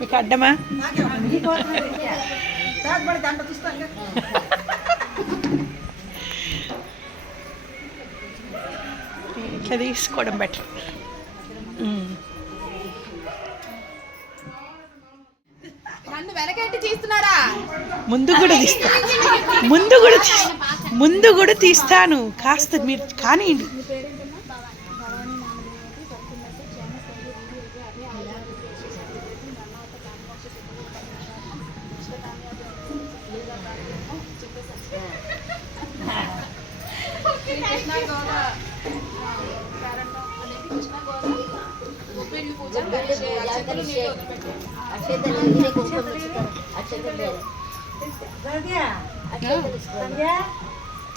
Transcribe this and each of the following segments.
మీకు అడ్డమా ఇట్లా తీసుకోవడం బెటర్. ముందు కూడా తీస్తాను కాస్త మీరు కానివ్వండి.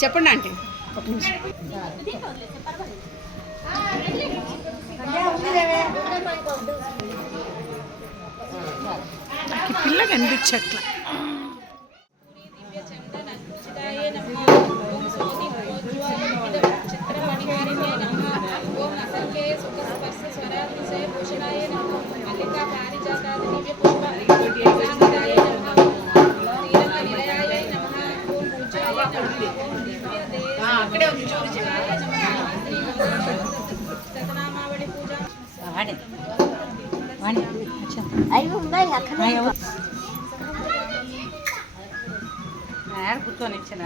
చెప్పండి ఆంటీ. పిల్ల కనిపించట్లా. కూర్చొని ఇచ్చిన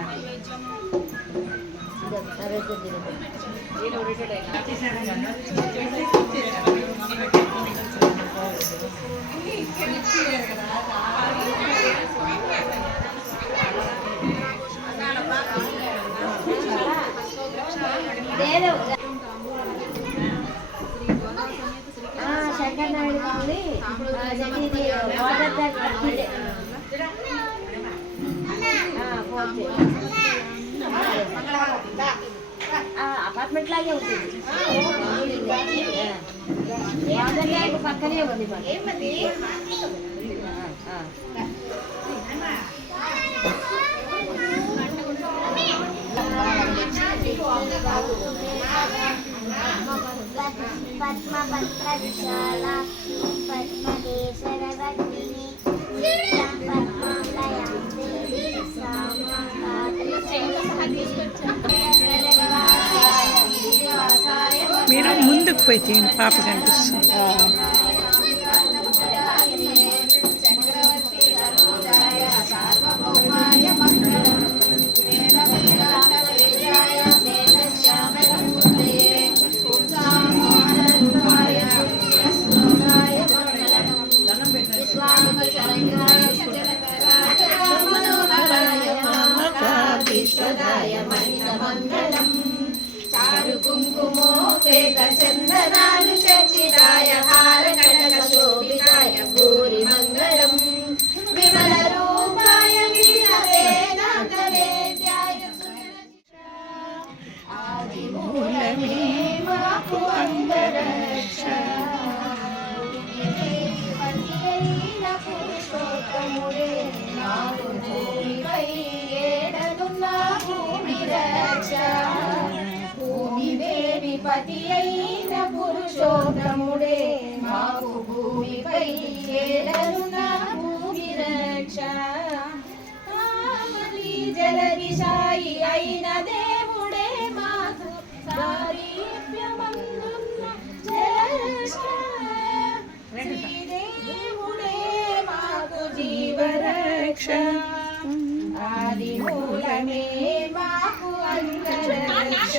అపార్ట్మెంట్ లాగే ఉంటుంది. పక్కనే ఉంది. పద్మపత్ర విశాల పద్మదేశరవగ్ని మీరు ముందుకు పోయి తీయండి, పాప కనిపిస్తుంది. చారు కుంకుమోపేత చందనాలు చర్చితాయ హార కనక శోభితాయ భూరి మంగళం విమల రూపాయ వేదాంత వేద్యాయ ఆది మూలమే మాకు అంగరక్ష పురుషోత్తముడే నాకు భూమిపై ఏడనున్న భూమి రక్ష భూమి దేవి పతి అయిన పురుషోత్తముడే మాకు భూమిపై ఏడనున్న భూమి రక్ష జలదిశాయి అయిన దేవుడే మాకు సారీప్యమందున్న జలరక్ష శ్రీదేవుడే మాకు జీవరక్ష ఆది మూలమే మాకు అంగరక్ష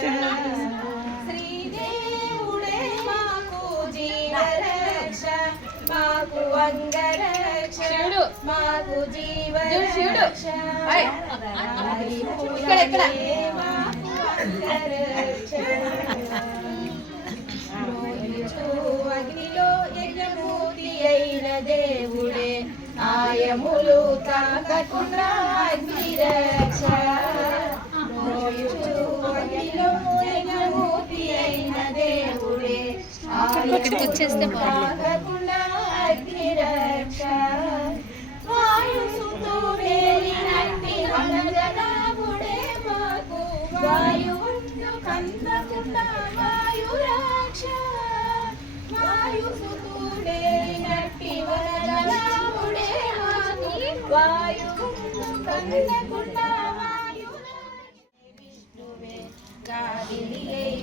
శ్రీదేవుడే మాకు జీవరక్ష మాకు అంగరక్ష మాకు జీవరక్ష ఆది మూలమే మాకు అంగరక్ష అగ్నిలో యజ్ఞమూర్తి అయిన దేవుడే ఆయములు తాకకుండా అగ్ని రక్ష ఇక్కడికి వచ్చేస్తే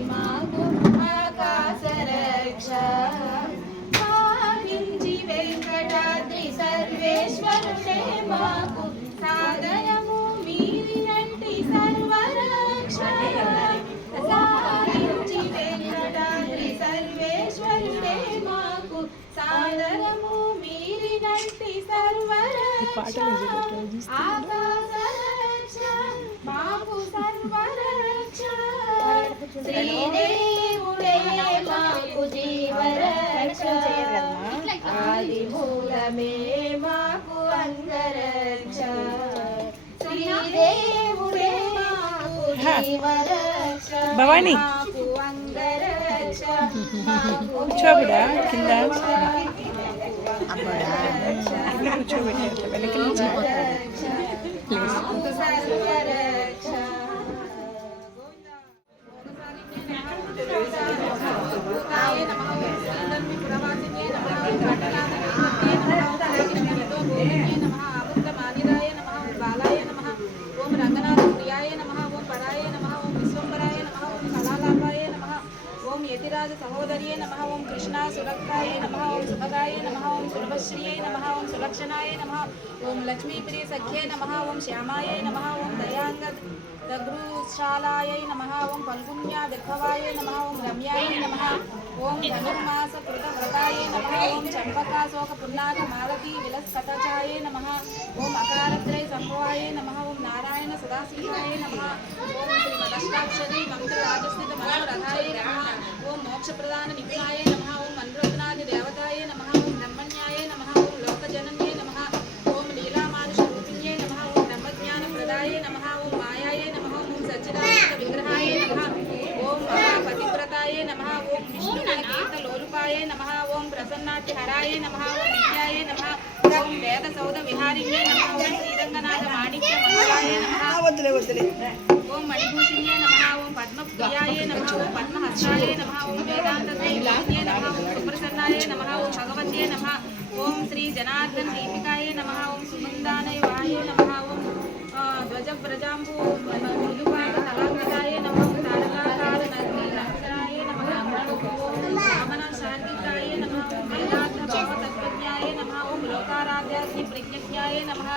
మాకు ఆకాశ రక్ష భావించి వెంకటాద్రి సర్వేశ్వరుడే మాకు సాగరము మీరినంటి సర్వరక్ష భావించి వెంకటాద్రి సర్వేశ్వరుడే మాకు సాగరము మీరినంటి సర్వరక్ష ఆకాశ రక్ష మాకు సర్వరక్ష శ్రీదేవుడే మాకు జీవరక్ష ఆది మూలమే మాకు అంగరక్ష శ్రీదేవుడే మాకు జీవరక్ష భవాని మాకు అంగరక్ష కూర్చోబడా కింద అట్లా కూర్చోబెట్టారు వెనక నుంచి సర్వరక్ష यतिराज सहोदर्ये नमः ओं कृष्णा सुरक्षाय नमः ओं सुभगाय नमः ओं सुलभश्रिये नमः ओं सुलक्षणाय नमः ओं लक्ष्मीप्रिय सख्ये नमः ओं श्यामाय नमः ओं दयाङ्गदगृशालायै नमः ओं फल्गुन्या विभवाय नमः ओं रम्याय नमः ओं धनुर्मास कृतव्रताय नमः ओं चम्पकाशोक पुन्नाग मालती विलस्कटचाय नमः ओं अकारद्रय संभवाय नमः ओं नारायण सदाशिवाय नमः ओं श्रीमदष्टाक्षरी मंत्रराजस्थित मनोरथाय नमः ओं मोक्षप्रदान नित्याय नमः ओं मनोरत्नादि देवताय नमः ओं ब्रह्मण्याय नमः ओं लोकजनन्ये नमः ओं लीलामानुषरूपिण्ये नमः ओं ब्रह्मज्ञानप्रदाय नमः ओं मायाय नमः ओं सच्चिदानन्द विग्रहाय नमः ओं महापतिव्रताय नमः ओं विष्णुगीतलोलुपाय नमः ओं प्रसन्नाट्यहराय नमः ओं विद्याय नमः ओं वेदसौधविहारिण्ये नमः ओं श्रीरङ्गनाथ माणिक्यमङ्गलाय नमः ओं मणिभूषिण्ये नमः ओं पद्मप्रियाय नमः ओं पद्महस्ताय नमः ओं वेदान्तदैवज्ञे नमः ओं सुप्रसन्नाय नमः ओं भगवते नमः ओं श्री जनार्दन दीपिकाय नमः ओं सुमन्दानयवाय नमः ओं ध्वजव्रजाम्बु निलुपाकतलाङ्किताय नमः ओं तारकाकार नक्षराय नमः ओं वामन शान्तिकाय नमः ओं वेदान्तभावतत्त्वज्ञाय नमः ओं लोकाराध्यास्मि प्रज्ञज्ञाय नमः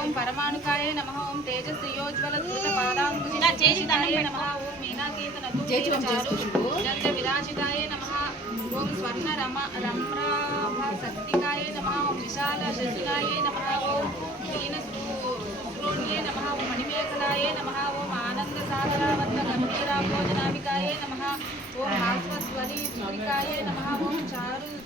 ओं परमाणुकाय नमः ओं तेजस्त्रियोज्वल धृतपादाङ्कुशिताय नमः ओं मीनाकेतनदूरचारु विराजिताय नमः ओं स्वर्ण रम्राभसक्तिकाय नमः ओं विशाल शशिकाय नमः ओं दीनसुरोण्ये नमः ओं मणिमेखलाय नमः ओं आनन्दसागरावत्त गम्भीराभोजनामिकाय नमः ओं भास्वस्वरी सूरिकाय नमः ओं चारु